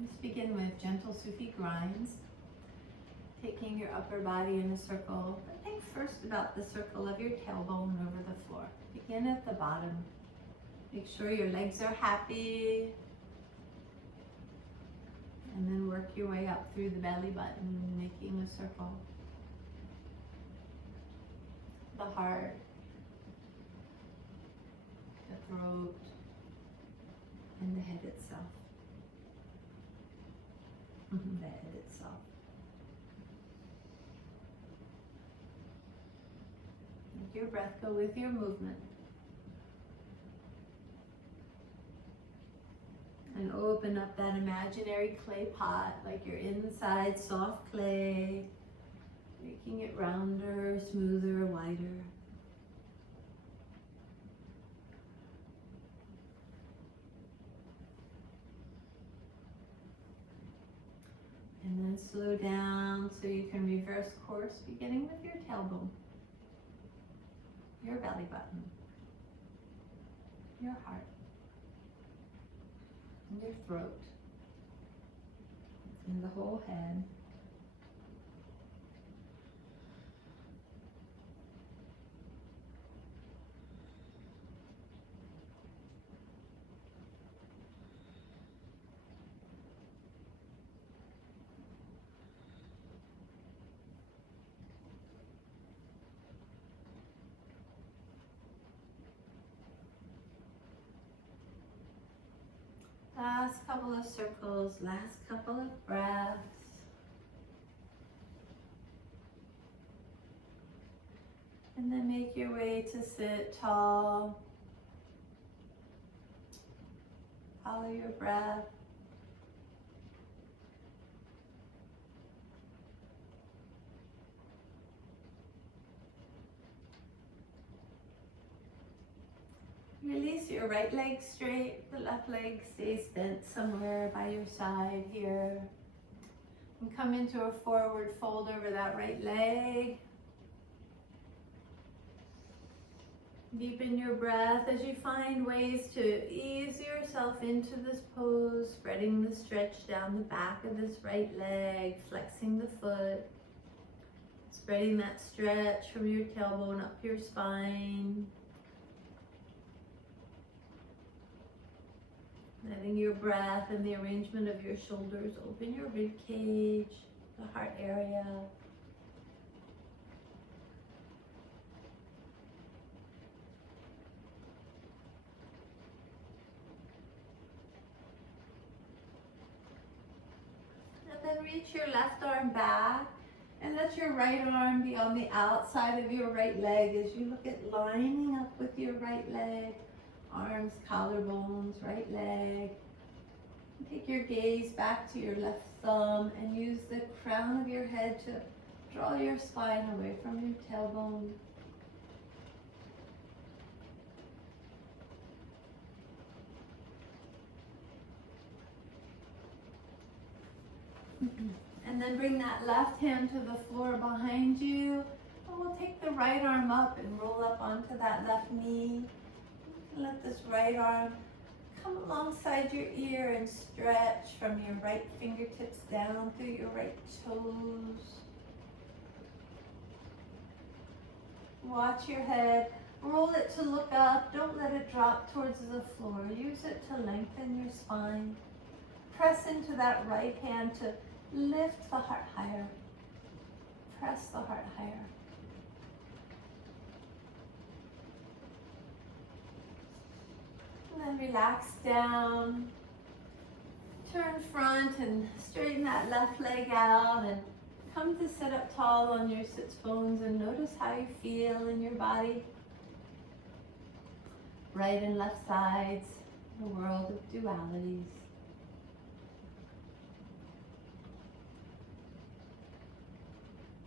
Let's begin with gentle Sufi grinds, taking your upper body in a circle. But think first about the circle of your tailbone over the floor. Begin at the bottom. Make sure your legs are happy. And then work your way up through the belly button, making a circle. The heart, the throat, and the head itself. The head itself. Make your breath go with your movement. And open up that imaginary clay pot like you're inside soft clay, making it rounder, smoother, wider. And then slow down so you can reverse course, beginning with your tailbone, your belly button, your heart, and your throat, and the whole head. Last couple of circles, last couple of breaths. And then make your way to sit tall. Follow your breath. Release your right leg straight, the left leg stays bent somewhere by your side here. And come into a forward fold over that right leg. Deepen your breath as you find ways to ease yourself into this pose, spreading the stretch down the back of this right leg, flexing the foot, spreading that stretch from your tailbone up your spine. Letting your breath and the arrangement of your shoulders open your rib cage, the heart area. And then reach your left arm back and let your right arm be on the outside of your right leg as you look at lining up with your right leg. Arms, collarbones, right leg. Take your gaze back to your left thumb and use the crown of your head to draw your spine away from your tailbone. And then bring that left hand to the floor behind you. And we'll take the right arm up and roll up onto that left knee. Let this right arm come alongside your ear and stretch from your right fingertips down through your right toes. Watch your head. Roll it to look up. Don't let it drop towards the floor. Use it to lengthen your spine. Press into that right hand to lift the heart higher. Press the heart higher. And then relax down, turn front and straighten that left leg out and come to sit up tall on your sits bones and notice how you feel in your body. Right and left sides, the world of dualities.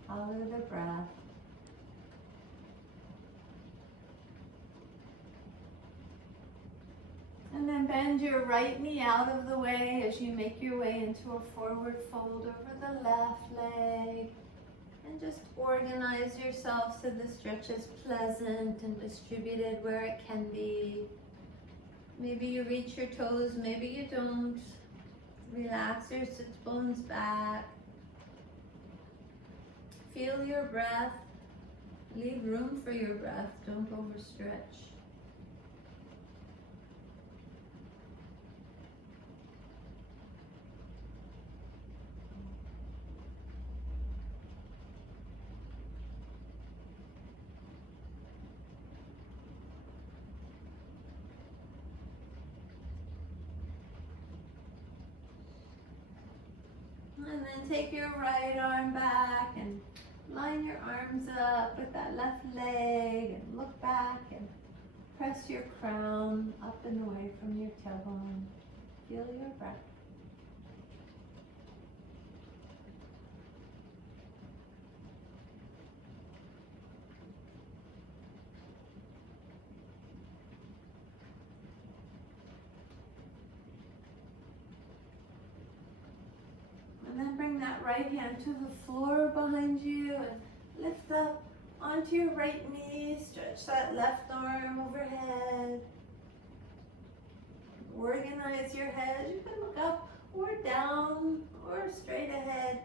Follow the breath. And then bend your right knee out of the way as you make your way into a forward fold over the left leg. And just organize yourself so the stretch is pleasant and distributed where it can be. Maybe you reach your toes, maybe you don't. Relax your sits bones back. Feel your breath. Leave room for your breath. Don't overstretch. And then take your right arm back and line your arms up with that left leg and look back and press your crown up and away from your tailbone. Feel your breath. And then bring that right hand to the floor behind you and lift up onto your right knee. Stretch that left arm overhead. Organize your head. You can look up or down or straight ahead.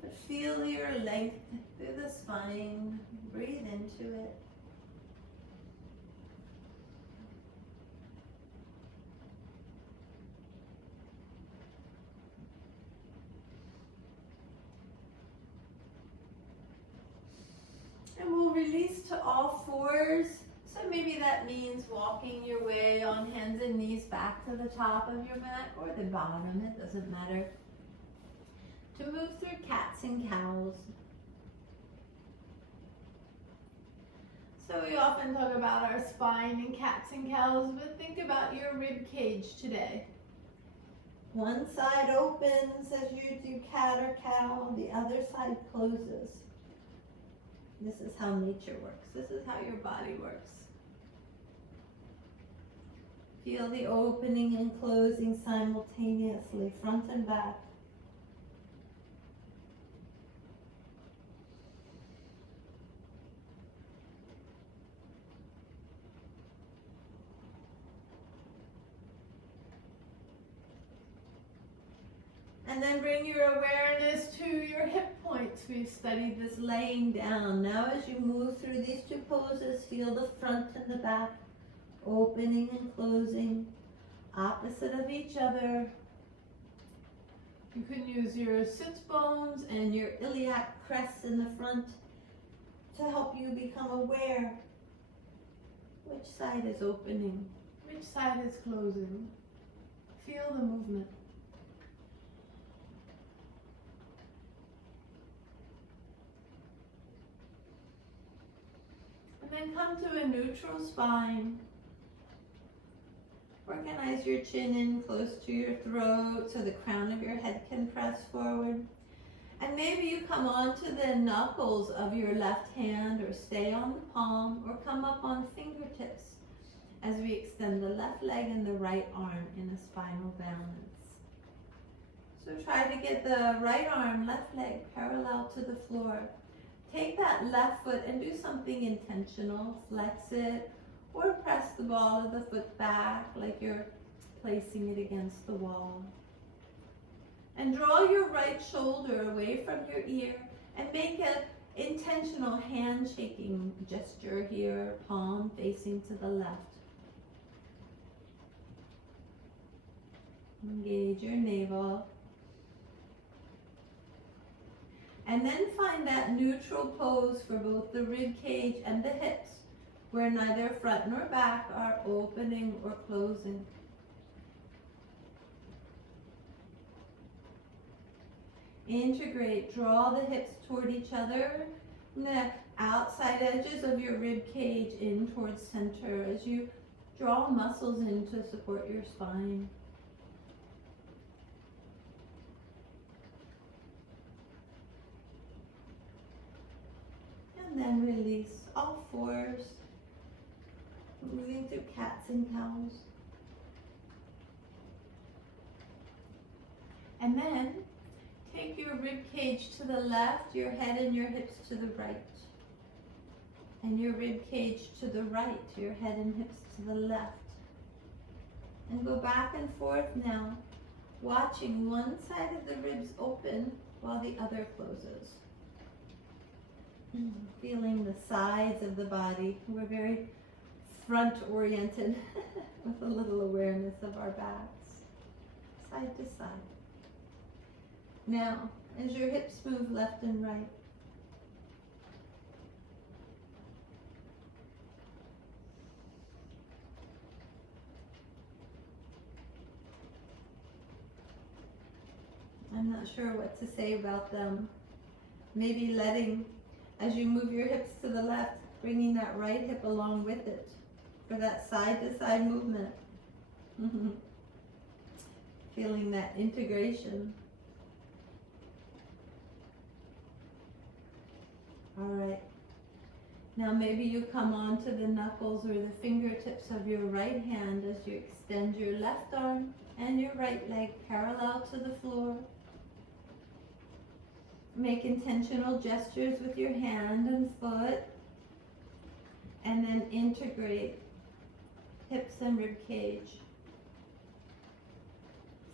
But feel your length through the spine. Breathe into it. And we'll release to all fours. So maybe that means walking your way on hands and knees back to the top of your mat or the bottom, it doesn't matter. To move through cats and cows. So we often talk about our spine in cats and cows, but think about your rib cage today. One side opens as you do cat or cow, the other side closes. This is how nature works. This is how your body works. Feel the opening and closing simultaneously, front and back. And then bring your awareness to your hip points. We've studied this laying down. Now as you move through these two poses, feel the front and the back, opening and closing, opposite of each other. You can use your sits bones and your iliac crest in the front to help you become aware. Which side is opening? Which side is closing? Feel the movement. And then come to a neutral spine. Organize your chin in close to your throat so the crown of your head can press forward. And maybe you come onto the knuckles of your left hand or stay on the palm or come up on fingertips as we extend the left leg and the right arm in a spinal balance. So try to get the right arm, left leg parallel to the floor. Take that left foot and do something intentional. Flex it or press the ball of the foot back like you're placing it against the wall. And draw your right shoulder away from your ear and make an intentional handshaking gesture here, palm facing to the left. Engage your navel. And then find that neutral pose for both the rib cage and the hips, where neither front nor back are opening or closing. Integrate, draw the hips toward each other, and the outside edges of your rib cage in towards center as you draw muscles in to support your spine. And then release all fours, moving through cats and cows. And then take your rib cage to the left, your head and your hips to the right. And your rib cage to the right, your head and hips to the left. And go back and forth now, watching one side of the ribs open while the other closes. Feeling the sides of the body. We're very front oriented with a little awareness of our backs, side to side. Now, as your hips move left and right, I'm not sure what to say about them. Maybe letting, as you move your hips to the left, bringing that right hip along with it for that side-to-side movement. Feeling that integration. All right. Now maybe you come onto the knuckles or the fingertips of your right hand as you extend your left arm and your right leg parallel to the floor. Make intentional gestures with your hand and foot, and then integrate hips and rib cage,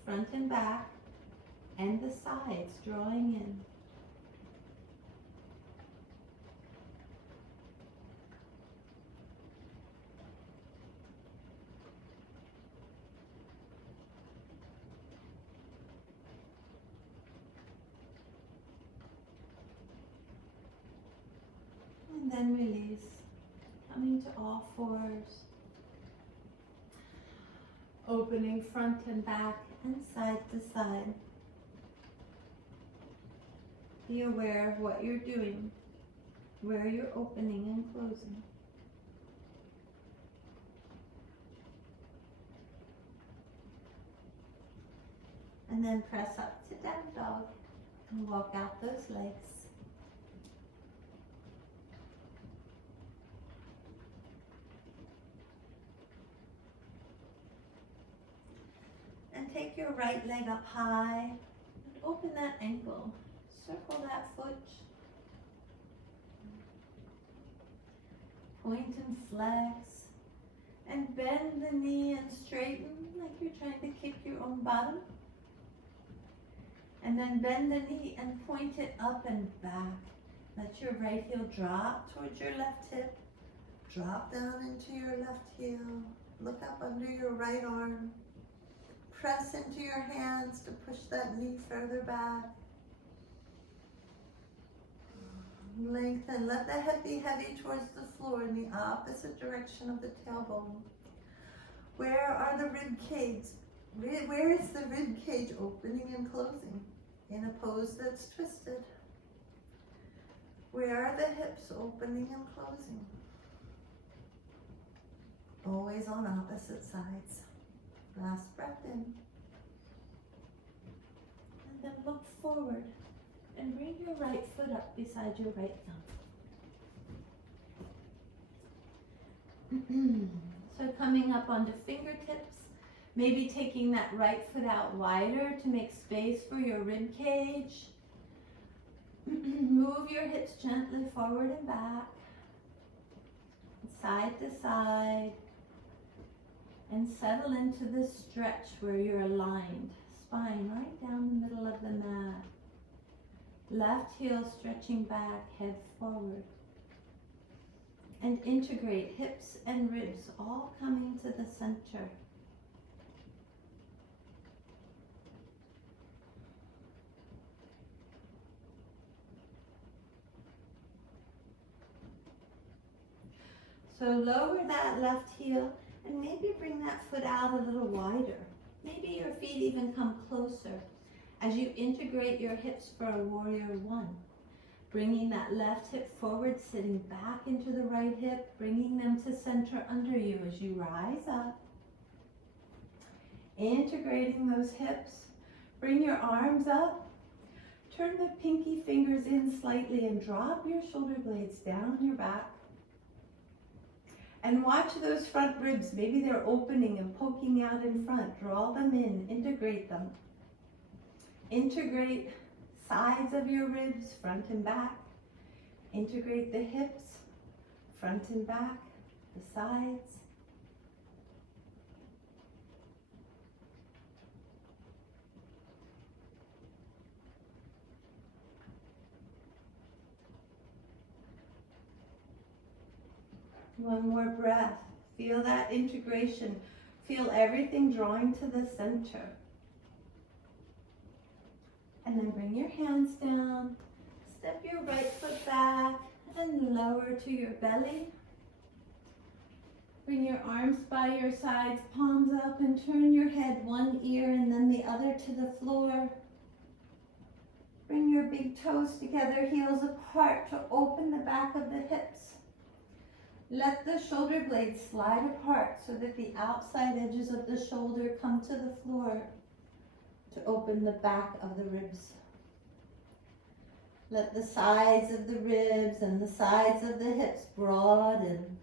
front and back, and the sides drawing in. And then release, coming to all fours, opening front and back and side to side. Be aware of what you're doing, where you're opening and closing. And then press up to down dog and walk out those legs. And take your right leg up high and open that ankle. Circle that foot. Point and flex. And bend the knee and straighten like you're trying to kick your own bottom. And then bend the knee and point it up and back. Let your right heel drop towards your left hip. Drop down into your left heel. Look up under your right arm. Press into your hands to push that knee further back. Lengthen. Let the head be heavy towards the floor in the opposite direction of the tailbone. Where are the rib cage? Where is the rib cage opening and closing? In a pose that's twisted. Where are the hips opening and closing? Always on opposite sides. Last breath in. And then look forward and bring your right foot up beside your right thumb. So coming up onto fingertips, maybe taking that right foot out wider to make space for your rib cage. Move your hips gently forward and back, side to side. And settle into this stretch where you're aligned. Spine right down the middle of the mat. Left heel stretching back, head forward. And integrate hips and ribs all coming to the center. So lower that left heel. And maybe bring that foot out a little wider. Maybe your feet even come closer as you integrate your hips for a warrior one. Bringing that left hip forward, sitting back into the right hip, bringing them to center under you as you rise up. Integrating those hips. Bring your arms up. Turn the pinky fingers in slightly and drop your shoulder blades down your back. And watch those front ribs. Maybe they're opening and poking out in front. Draw them in, integrate them. Integrate sides of your ribs, front and back. Integrate the hips, front and back, the sides. One more breath. Feel that integration. Feel everything drawing to the center. And then bring your hands down. Step your right foot back and lower to your belly. Bring your arms by your sides, palms up, and turn your head one ear and then the other to the floor. Bring your big toes together, heels apart to open the back of the hips. Let the shoulder blades slide apart so that the outside edges of the shoulder come to the floor to open the back of the ribs. Let the sides of the ribs and the sides of the hips broaden.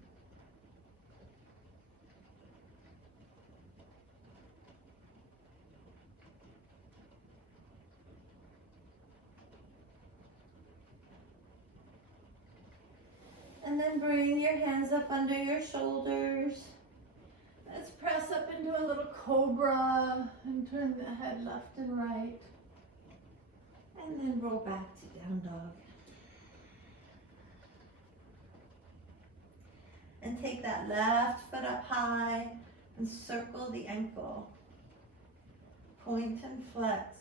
And then bring your hands up under your shoulders. Let's press up into a little cobra and turn the head left and right. And then roll back to down dog. And take that left foot up high and circle the ankle. Point and flex.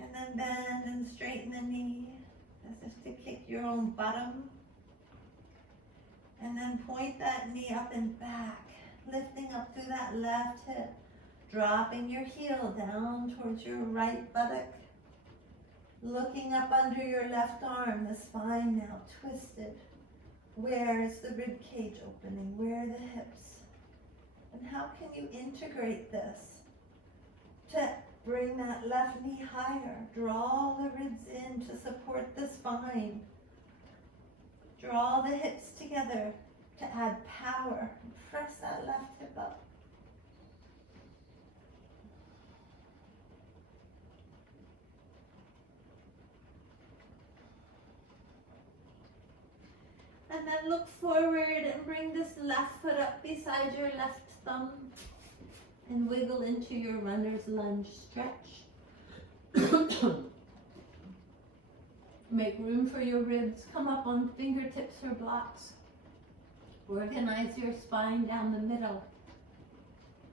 And then bend and straighten the knee as if to kick your own bottom. And then point that knee up and back, lifting up through that left hip, dropping your heel down towards your right buttock, looking up under your left arm, the spine now twisted. Where is the rib cage opening? Where are the hips? And how can you integrate this to bring that left knee higher? Draw the ribs in to support the spine. Draw the hips together to add power. Press that left hip up. And then look forward and bring this left foot up beside your left thumb and wiggle into your runner's lunge stretch. Make room for your ribs. Come up on fingertips or blocks. Organize your spine down the middle.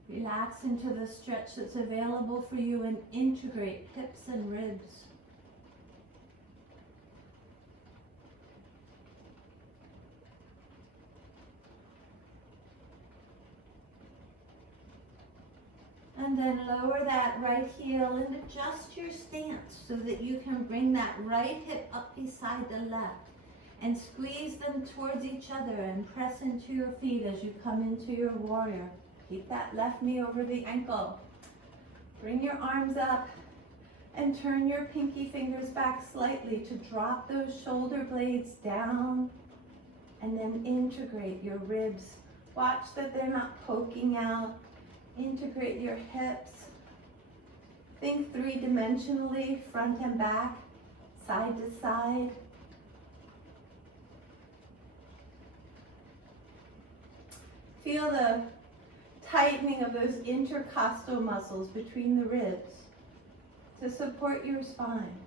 Relax into the stretch that's available for you and integrate hips and ribs. And then lower that right heel and adjust your stance so that you can bring that right hip up beside the left and squeeze them towards each other and press into your feet as you come into your warrior. Keep that left knee over the ankle. Bring your arms up and turn your pinky fingers back slightly to drop those shoulder blades down and then integrate your ribs. Watch that they're not poking out. Integrate your hips. Think three-dimensionally, front and back, side to side. Feel the tightening of those intercostal muscles between the ribs to support your spine.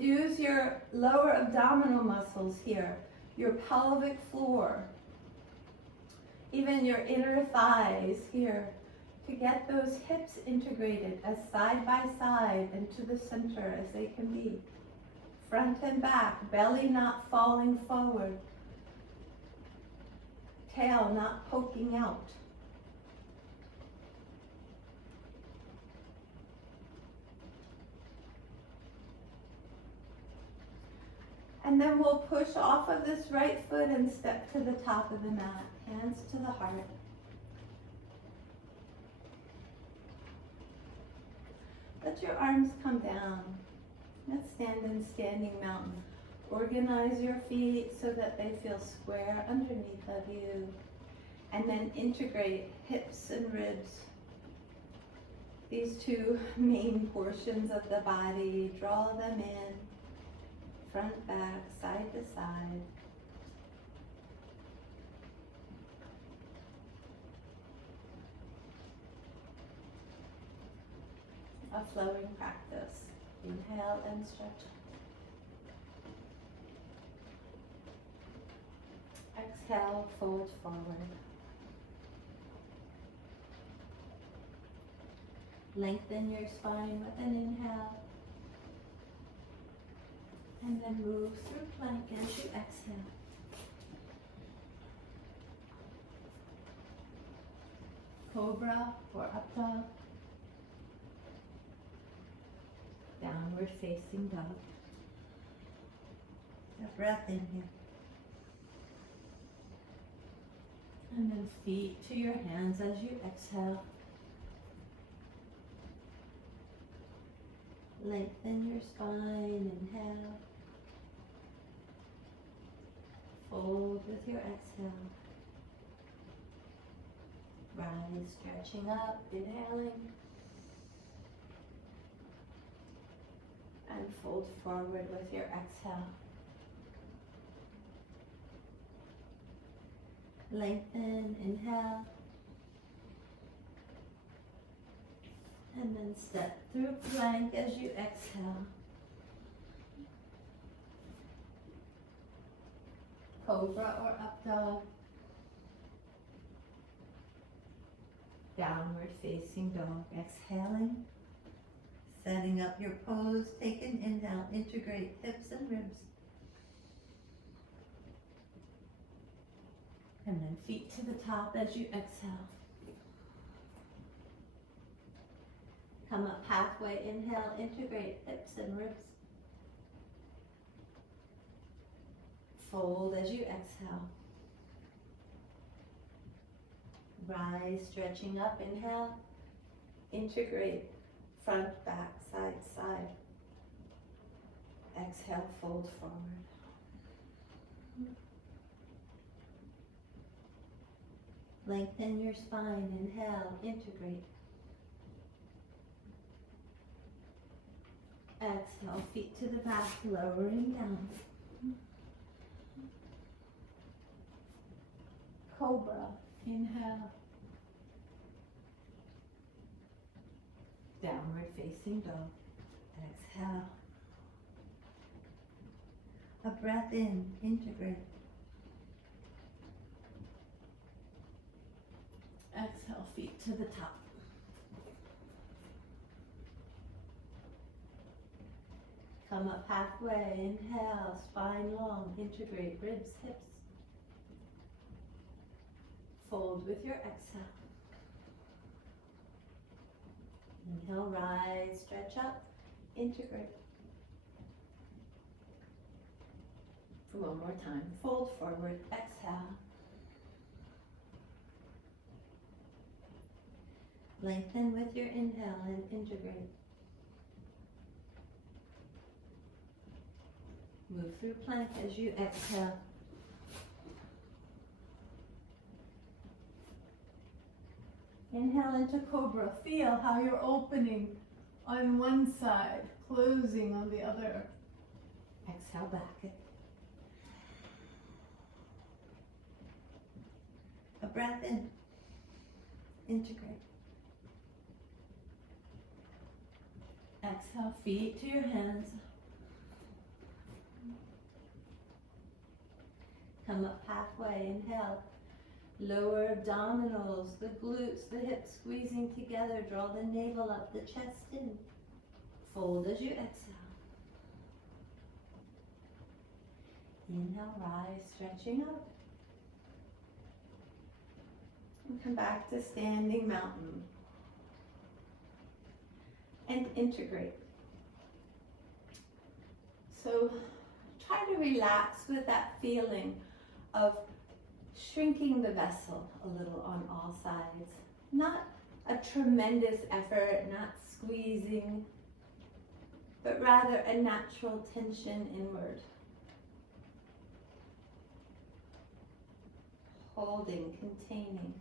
Use your lower abdominal muscles here, your pelvic floor, even your inner thighs here, to get those hips integrated as side by side and to the center as they can be. Front and back, belly not falling forward, tail not poking out. And then we'll push off of this right foot and step to the top of the mat, hands to the heart. Let your arms come down. Let's stand in standing mountain. Organize your feet so that they feel square underneath of you. And then integrate hips and ribs. These two main portions of the body, draw them in. Front, back, side to side. a flowing practice. Inhale and stretch. Exhale, fold forward. Lengthen your spine with an inhale. And then move through plank as you exhale. Cobra or up dog. Downward facing dog. A breath in here. And then feet to your hands as you exhale. Lengthen your spine, inhale. Fold with your exhale. Rise, stretching up, inhaling. And fold forward with your exhale. Lengthen, inhale. And then step through plank as you exhale. Cobra or up dog. Downward facing dog. Exhaling. Setting up your pose. Take an inhale. Integrate hips and ribs. And then feet to the top as you exhale. Come up halfway, inhale, integrate hips and ribs. Fold as you exhale. Rise, stretching up, inhale, integrate front, back, side, side. Exhale, fold forward. Lengthen your spine, inhale, integrate. Exhale, feet to the back, lowering down. Cobra, inhale. Downward facing dog. Exhale. A breath in, integrate. Exhale, feet to the top. Come up halfway, inhale, spine long, integrate ribs, hips. Fold with your exhale. Inhale, rise, stretch up, integrate. One more time, fold forward, exhale. Lengthen with your inhale and integrate. Move through plank as you exhale. Inhale into cobra. Feel how you're opening on one side, closing on the other. Exhale back. A breath in. Integrate. Exhale, feet to your hands. Come up halfway, inhale. Lower abdominals, the glutes, the hips squeezing together. Draw the navel up, the chest in. Fold as you exhale. Inhale, rise, stretching up. And come back to standing mountain. And integrate. So try to relax with that feeling of shrinking the vessel a little on all sides. Not a tremendous effort, not squeezing, but rather a natural tension inward. Holding, containing.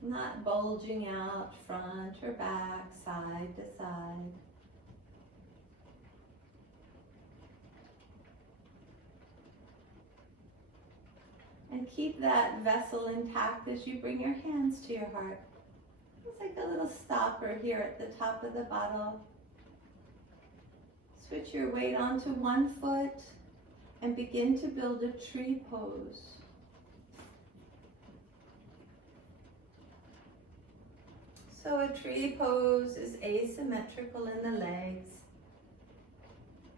Not bulging out front or back, side to side. And keep that vessel intact as you bring your hands to your heart. Almost like a little stopper here at the top of the bottle. Switch your weight onto one foot and begin to build a tree pose. So a tree pose is asymmetrical in the legs,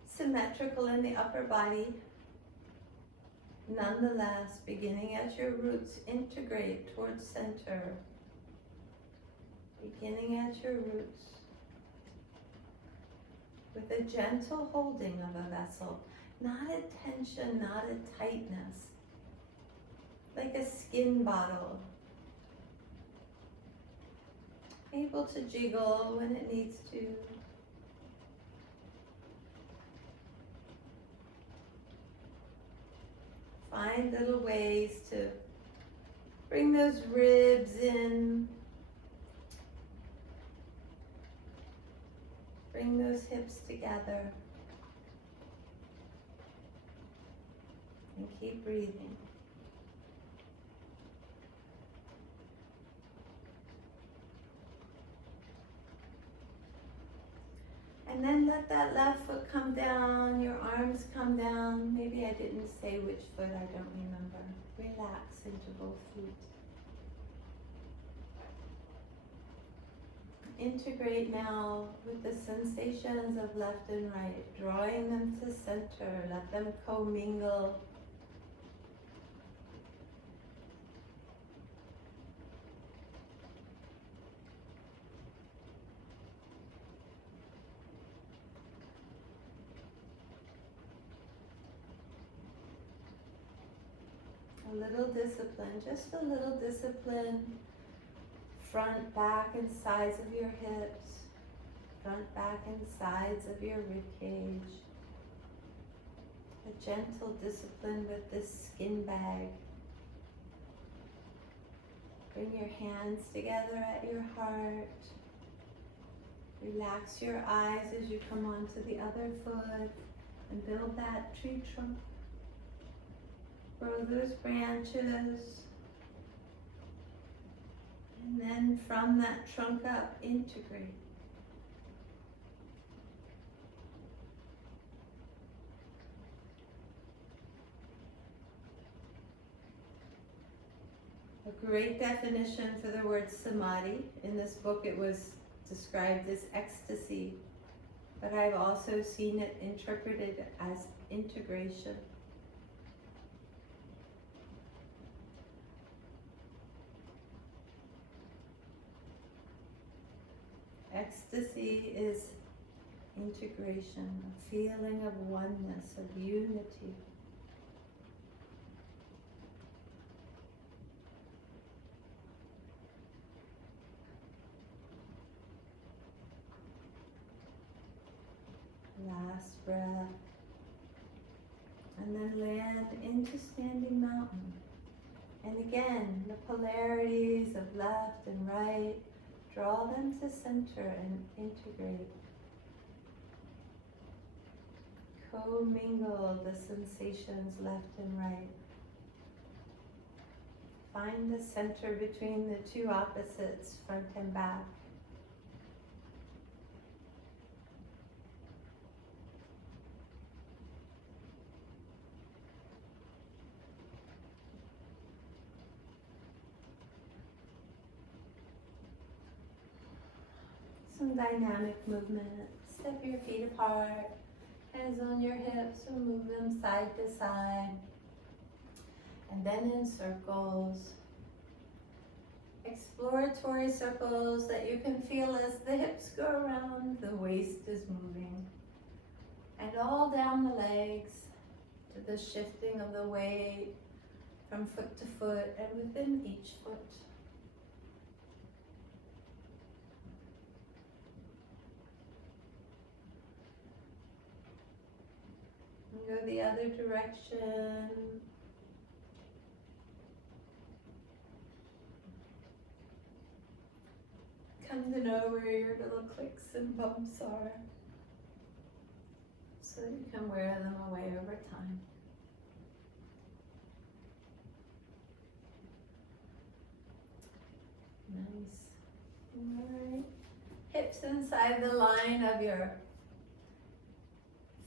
symmetrical in the upper body. Nonetheless, beginning at your roots, integrate towards center. Beginning at your roots with a gentle holding of a vessel, not a tension, not a tightness, like a skin bottle. Able to jiggle when it needs to. Find little ways to bring those ribs in. Bring those hips together. And keep breathing. And then let that left foot come down, your arms come down. Maybe I didn't say which foot, I don't remember. Relax into both feet. Integrate now with the sensations of left and right, drawing them to center. Let them commingle. A little discipline, just a little discipline. Front, back, and sides of your hips. Front, back, and sides of your rib cage. A gentle discipline with this skin bag. Bring your hands together at your heart. Relax your eyes as you come onto the other foot and build that tree trunk. Grow those branches. And then from that trunk up, integrate. A great definition for the word samadhi. In this book it was described as ecstasy, but I've also seen it interpreted as integration. Ecstasy is integration, a feeling of oneness, of unity. Last breath. And then land into standing mountain. And again, the polarities of left and right, draw them to center and integrate. Co-mingle the sensations left and right. Find the center between the two opposites, front and back. Some dynamic movement. Step your feet apart, hands on your hips, or move them side to side. And then in circles. Exploratory circles that you can feel as the hips go around, the waist is moving. And all down the legs to the shifting of the weight from foot to foot and within each foot. Go the other direction. Come to know where your little clicks and bumps are, so that you can wear them away over time. Nice. of your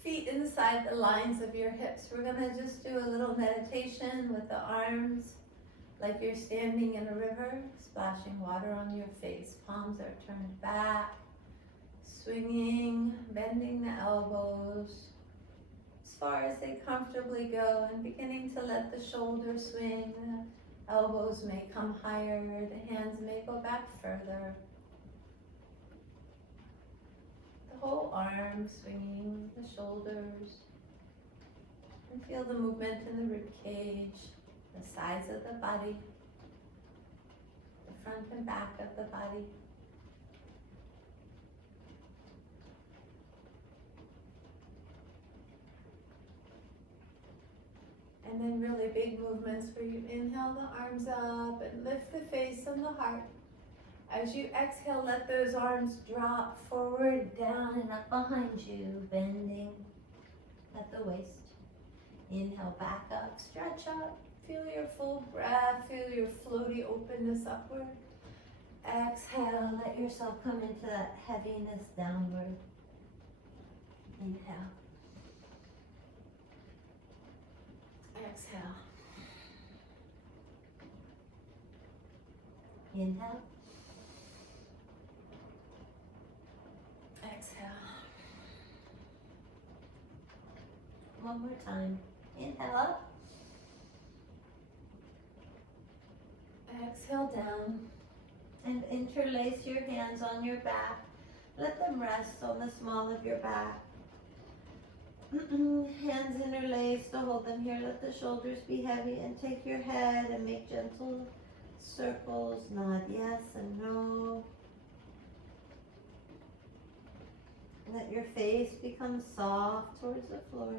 feet inside the lines of your hips. We're gonna just do a little meditation with the arms like you're standing in a river, splashing water on your face. Palms are turned back, swinging, bending the elbows as far as they comfortably go, and beginning to let the shoulders swing. The elbows may come higher, the hands may go back further. The whole arm swinging, the shoulders, and feel the movement in the rib cage, the sides of the body, the front and back of the body. And then really big movements where you inhale the arms up and lift the face and the heart. As you exhale, let those arms drop forward, down, and up behind you, bending at the waist. Inhale, back up, stretch up. Feel your full breath, feel your floaty openness upward. Exhale, let yourself come into that heaviness downward. Inhale. Exhale. Inhale. Exhale. One more time. Inhale up. Exhale down. And interlace your hands on your back. Let them rest on the small of your back. Hands interlaced to hold them here. Let the shoulders be heavy, and take your head and make gentle circles. Nod yes and no. Let your face become soft towards the floor.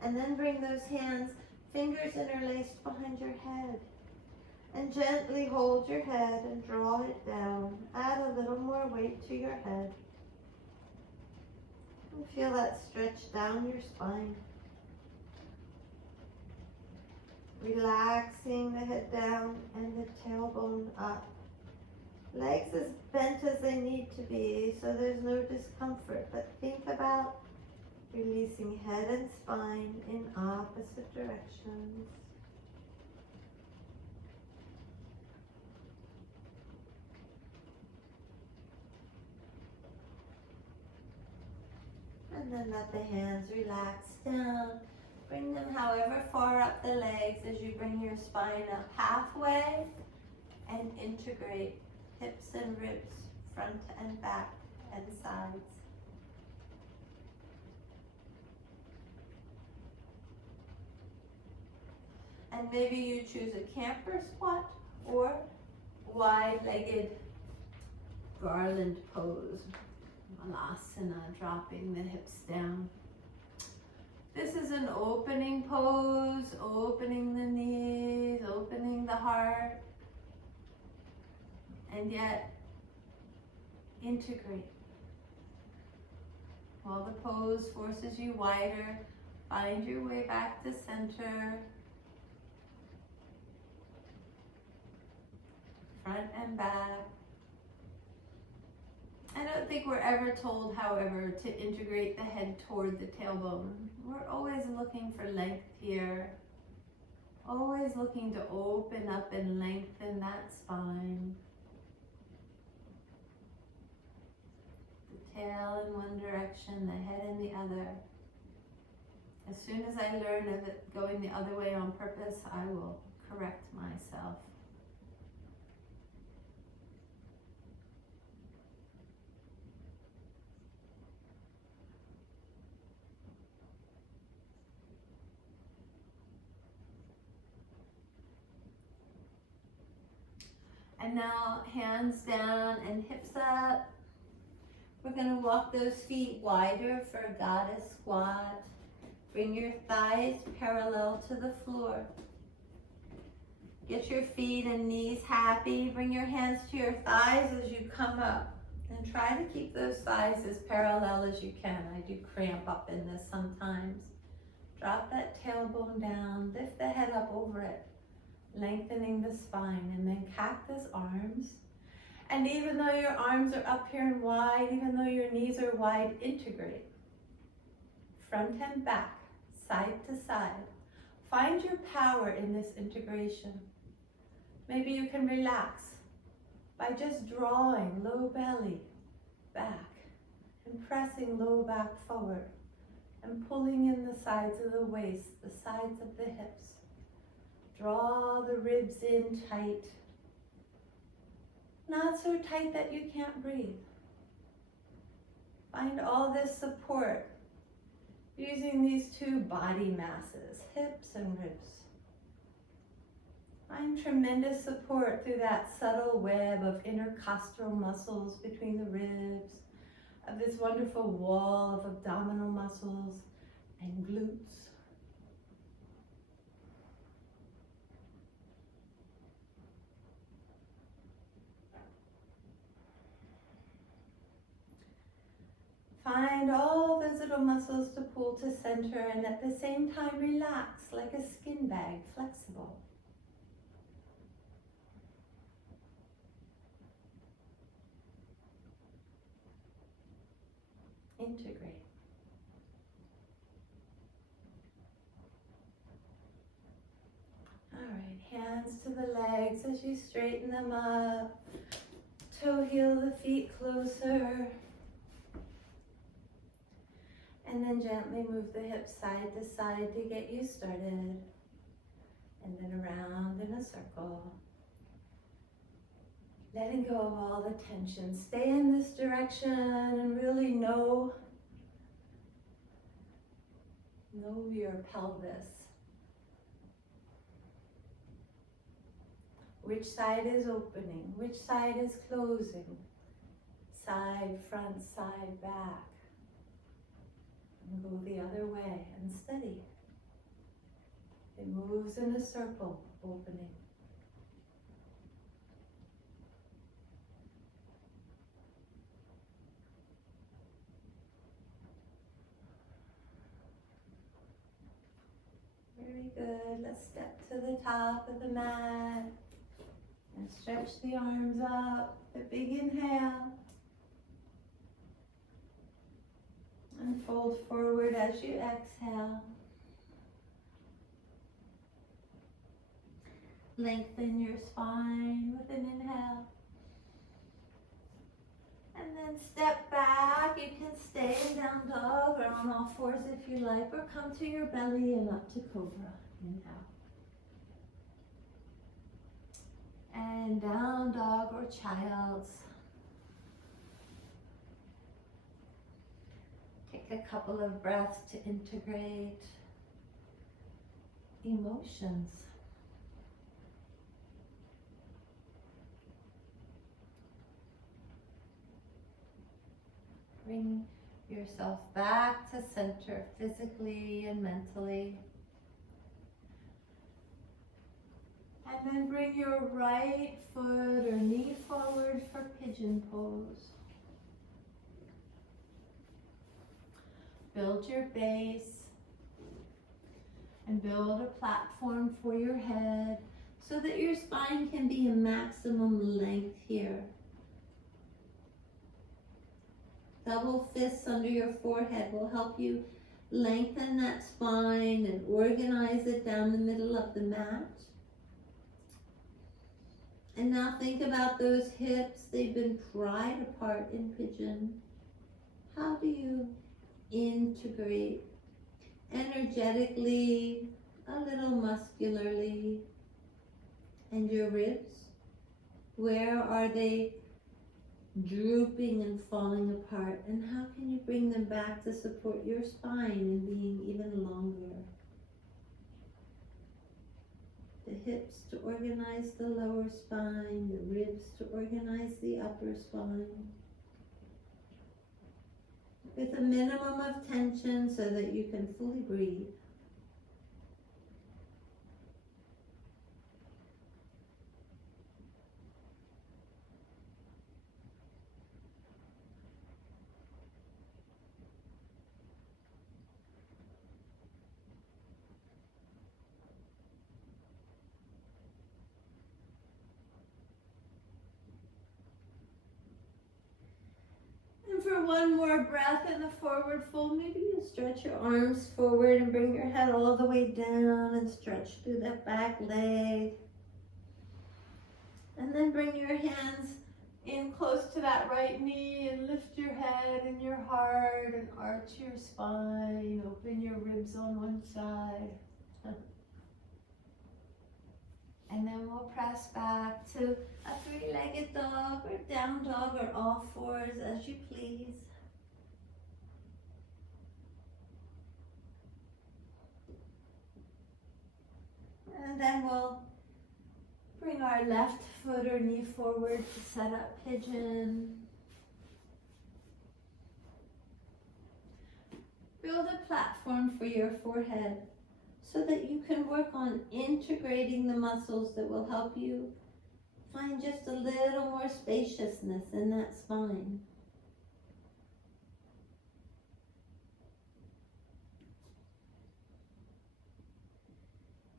And then bring those hands, fingers interlaced behind your head. And gently hold your head and draw it down. Add a little more weight to your head. And feel that stretch down your spine. Relaxing the head down and the tailbone up. Legs as bent as they need to be, so there's no discomfort. But think about releasing head and spine in opposite directions. And then let the hands relax down. Bring them however far up the legs as you bring your spine up halfway, and integrate hips and ribs, front and back and sides. And maybe you choose a camper squat or wide-legged garland pose. Malasana, dropping the hips down. This is an opening pose, opening the knees, opening the heart, and yet integrate. While the pose forces you wider, find your way back to center. Front and back. I don't think we're ever told, however, to integrate the head toward the tailbone. We're always looking for length here. Always looking to open up and lengthen that spine. The tail in one direction, the head in the other. As soon as I learn of it going the other way on purpose, I will correct myself. And now hands down and hips up. We're going to walk those feet wider for a goddess squat. Bring your thighs parallel to the floor. Get your feet and knees happy. Bring your hands to your thighs as you come up. And try to keep those thighs as parallel as you can. I do cramp up in this sometimes. Drop that tailbone down. Lift the head up over it. lengthening the spine, and then cactus arms. And even though your arms are up here and wide, even though your knees are wide, integrate. Front and back, side to side. Find your power in this integration. Maybe you can relax by just drawing low belly back and pressing low back forward and pulling in the sides of the waist, the sides of the hips. Draw the ribs in tight. Not so tight that you can't breathe. Find all this support using these two body masses, hips and ribs. Find tremendous support through that subtle web of intercostal muscles between the ribs, of this wonderful wall of abdominal muscles and glutes. Find all those little muscles to pull to center, and at the same time relax like a skin bag, flexible. Integrate. All right, hands to the legs as you straighten them up. Toe heel the feet closer. And then gently move the hips side to side to get you started. And then around in a circle. Letting go of all the tension. Stay in this direction and really know your pelvis. Which side is opening? Which side is closing? Side, front, side, back. And go the other way and steady. It moves in a circle, opening. Very good. Let's step to the top of the mat and stretch the arms up. A big inhale. And fold forward as you exhale. Lengthen your spine with an inhale. And then step back. You can stay in down dog or on all fours if you like, or come to your belly and up to cobra. Inhale. And down dog or child's. Take a couple of breaths to integrate emotions. Bring yourself back to center physically and mentally. And then bring your right foot or knee forward for pigeon pose. Build your base and build a platform for your head so that your spine can be a maximum length here. Double fists under your forehead will help you lengthen that spine and organize it down the middle of the mat. And now think about those hips. They've been pried apart in pigeon. How do you integrate energetically, a little muscularly? And your ribs, where are they drooping and falling apart? And how can you bring them back to support your spine and being even longer? The hips to organize the lower spine, the ribs to organize the upper spine. With a minimum of tension so that you can fully breathe. for one more breath in the forward fold, maybe you stretch your arms forward and bring your head all the way down and stretch through that back leg. And then bring your hands in close to that right knee and lift your head and your heart and arch your spine. Open your ribs on one side. And then we'll press back to a three-legged dog or down dog or all fours as you please. And then we'll bring our left foot or knee forward to set up pigeon. Build a platform for your forehead so that you can work on integrating the muscles that will help you find just a little more spaciousness in that spine.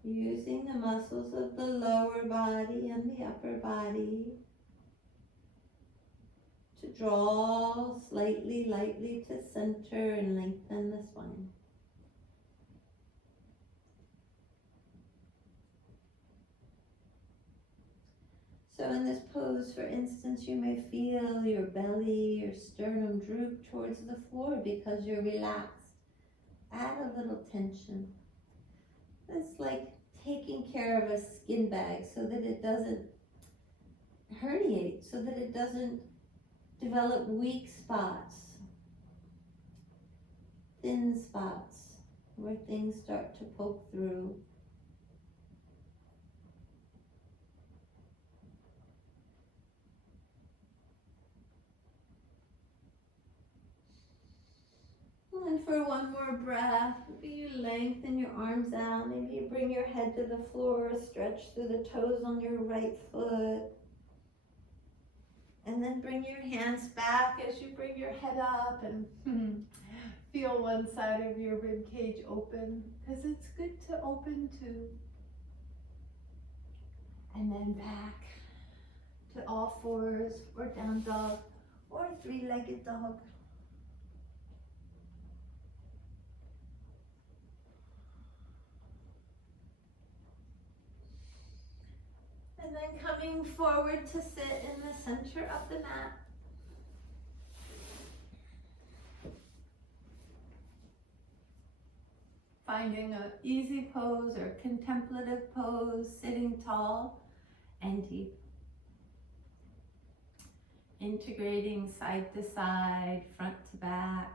Using the muscles of the lower body and the upper body to draw slightly, lightly to center and lengthen the spine. So in this pose, for instance, you may feel your belly, your sternum droop towards the floor because you're relaxed. Add a little tension. It's like taking care of a skin bag so that it doesn't herniate, so that it doesn't develop weak spots, thin spots where things start to poke through. And for one more breath, maybe you lengthen your arms out. Maybe you bring your head to the floor, stretch through the toes on your right foot. And then bring your hands back as you bring your head up and feel one side of your rib cage open, because it's good to open too. And then back to all fours or down dog or three-legged dog. And then coming forward to sit in the center of the mat. Finding an easy pose or contemplative pose, sitting tall and deep. Integrating side to side, front to back.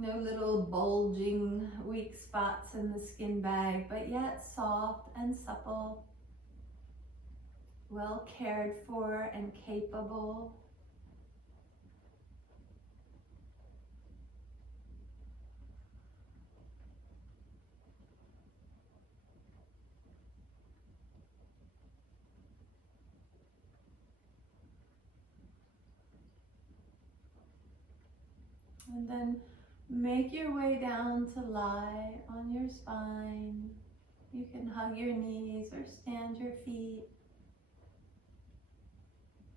No little bulging weak spots in the skin bag, but yet soft and supple, well cared for and capable. And then make your way down to lie on your spine. You can hug your knees or stand your feet.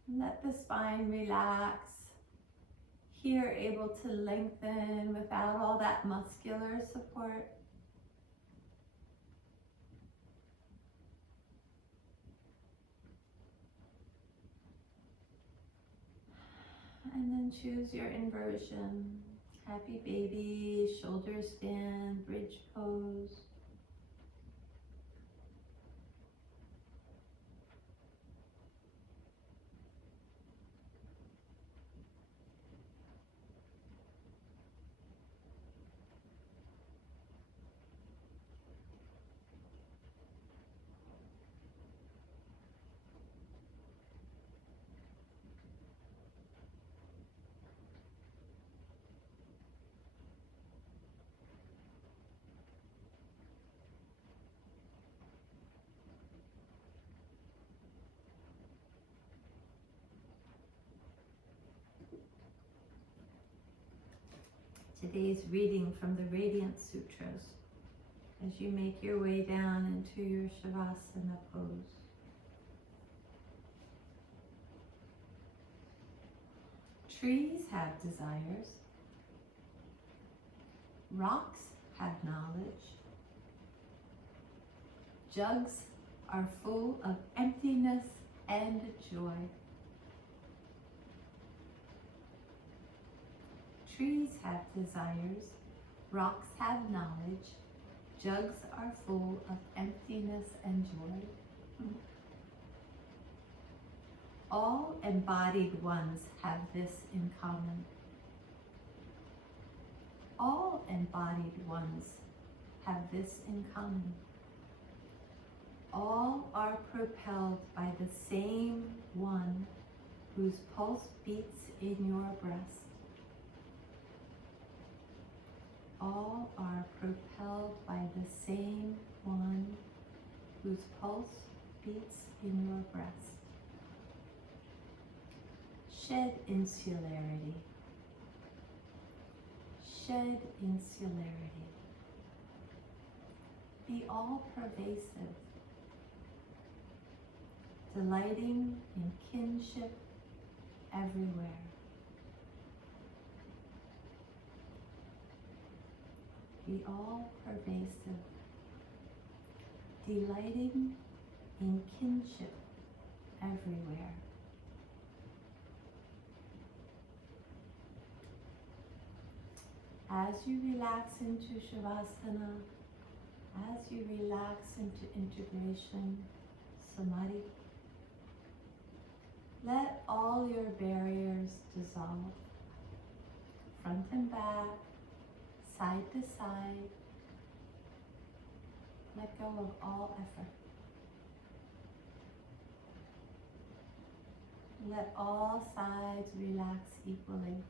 Let the spine relax. Here, able to lengthen without all that muscular support. And then choose your inversion. Happy baby, shoulder stand, bridge pose. Today's reading from the Radiant Sutras. as you make your way down into your Shavasana pose. Trees have desires. Rocks have knowledge. Jugs are full of emptiness and joy. Trees have desires. Rocks have knowledge. Jugs are full of emptiness and joy. All embodied ones have this in common. All embodied ones have this in common. All are propelled by the same one whose pulse beats in your breast. All are propelled by the same one whose pulse beats in your breast. Shed insularity. Shed insularity. Be all pervasive, delighting in kinship everywhere. Be all pervasive, delighting in kinship everywhere. As you relax into Shavasana, as you relax into integration, samadhi, let all your barriers dissolve, front and back, side to side. Let go of all effort. Let all sides relax equally.